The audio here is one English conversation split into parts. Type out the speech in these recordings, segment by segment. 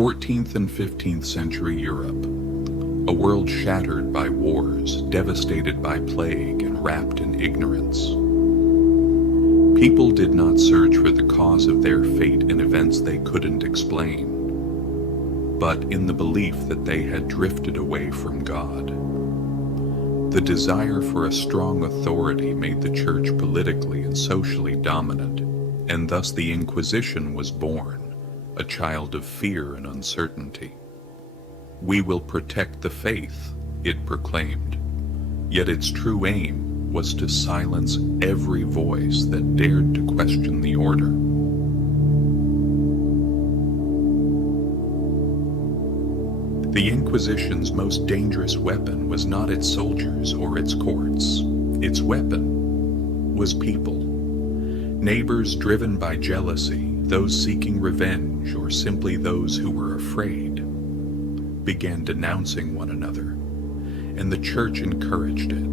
14th and 15th century Europe, a world shattered by wars, devastated by plague, and wrapped in ignorance. People did not search for the cause of their fate in events they couldn't explain, but in the belief that they had drifted away from God. The desire for a strong authority made the church politically and socially dominant, and thus the Inquisition was born, a child of fear and uncertainty. "We will protect the faith," it proclaimed, yet its true aim was to silence every voice that dared to question the order. The Inquisition's most dangerous weapon was not its soldiers or its courts. Its weapon was people. Neighbors driven by jealousy, those seeking revenge, or simply those who were afraid, began denouncing one another, and the church encouraged it.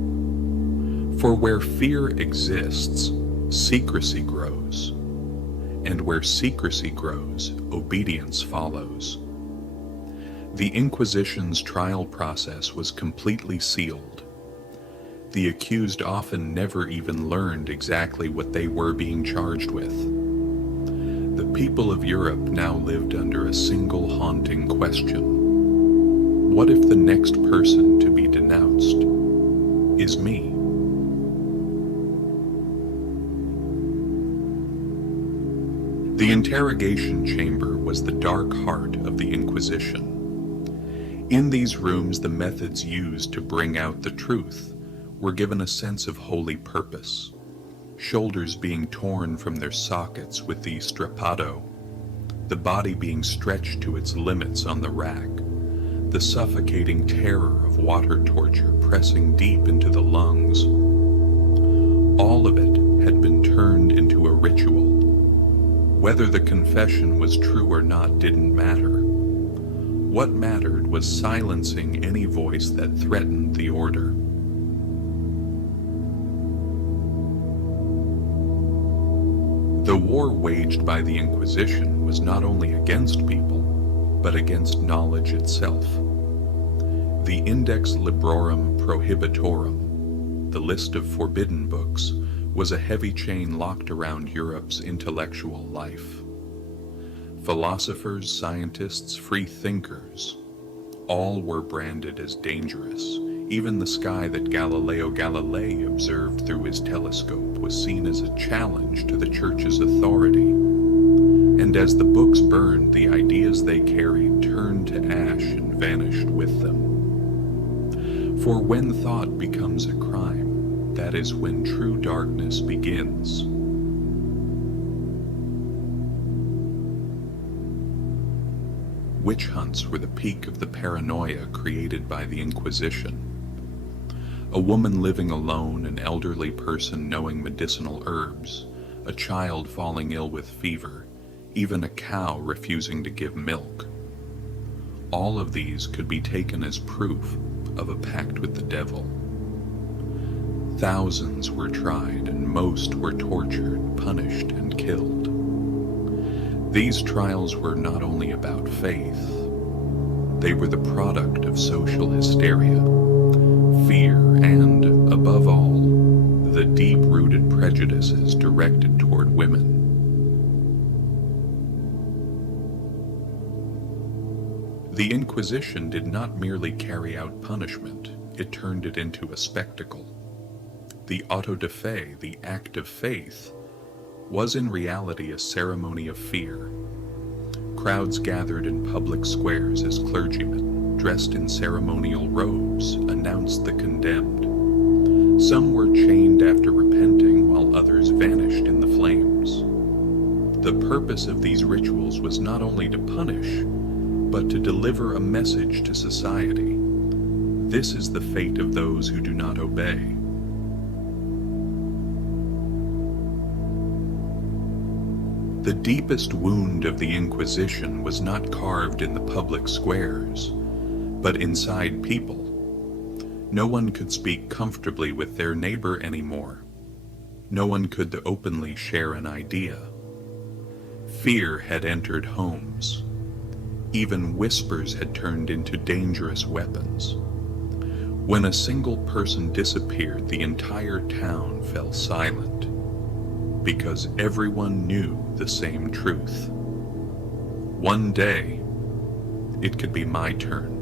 For where fear exists, secrecy grows, and where secrecy grows, obedience follows. The Inquisition's trial process was completely sealed. The accused often never even learned exactly what they were being charged with. The people of Europe now lived under a single haunting question. What if the next person to be denounced is me? The interrogation chamber was the dark heart of the Inquisition. In these rooms, the methods used to bring out the truth were given a sense of holy purpose. Shoulders being torn from their sockets with the strappado, the body being stretched to its limits on the rack, the suffocating terror of water torture pressing deep into the lungs. All of it had been turned into a ritual. Whether the confession was true or not didn't matter. What mattered was silencing any voice that threatened the order. The war waged by the Inquisition was not only against people, but against knowledge itself. The Index Librorum Prohibitorum, the list of forbidden books, was a heavy chain locked around Europe's intellectual life. Philosophers, scientists, free thinkers, all were branded as dangerous. Even the sky that Galileo Galilei observed through his telescope was seen as a challenge to the church's authority. And as the books burned, the ideas they carried turned to ash and vanished with them. For when thought becomes a crime, that is when true darkness begins. Witch hunts were the peak of the paranoia created by the Inquisition. A woman living alone, an elderly person knowing medicinal herbs, a child falling ill with fever, even a cow refusing to give milk. All of these could be taken as proof of a pact with the devil. Thousands were tried, and most were tortured, punished, and killed. These trials were not only about faith, they were the product of social hysteria, fear, and, above all, the deep-rooted prejudices directed toward women. The Inquisition did not merely carry out punishment, it turned it into a spectacle. The auto de fe, the act of faith, was in reality a ceremony of fear. Crowds gathered in public squares as clergymen, dressed in ceremonial robes, announced the condemned. Some were chained after repenting, while others vanished in the flames. The purpose of these rituals was not only to punish, but to deliver a message to society. This is the fate of those who do not obey. The deepest wound of the Inquisition was not carved in the public squares, but inside people. No one could speak comfortably with their neighbor anymore. No one could openly share an idea. Fear had entered homes. Even whispers had turned into dangerous weapons. When a single person disappeared, the entire town fell silent, because everyone knew the same truth. One day, it could be my turn.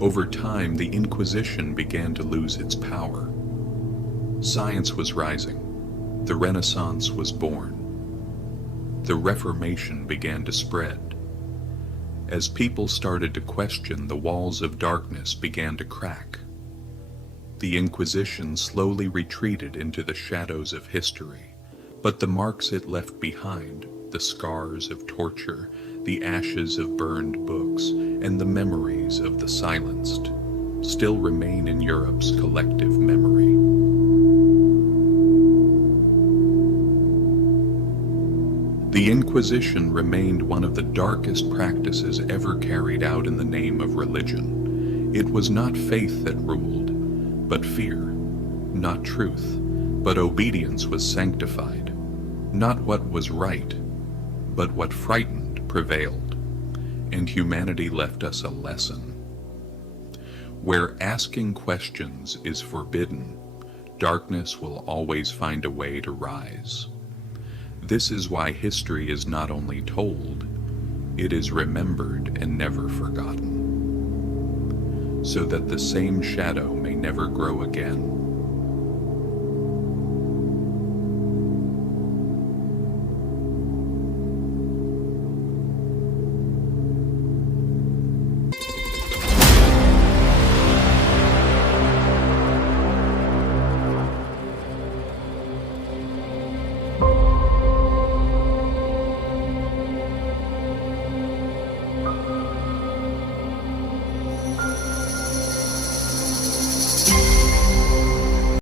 Over time, the Inquisition began to lose its power. Science was rising. The Renaissance was born. The Reformation began to spread. As people started to question, the walls of darkness began to crack. The Inquisition slowly retreated into the shadows of history, but the marks it left behind, the scars of torture, the ashes of burned books, and the memories of the silenced, still remain in Europe's collective memory. The Inquisition remained one of the darkest practices ever carried out in the name of religion. It was not faith that ruled, but fear; not truth, but obedience was sanctified; not what was right, but what frightened prevailed, and humanity left us a lesson. Where asking questions is forbidden, darkness will always find a way to rise. This is why history is not only told, it is remembered and never forgotten, so that the same shadow may never grow again.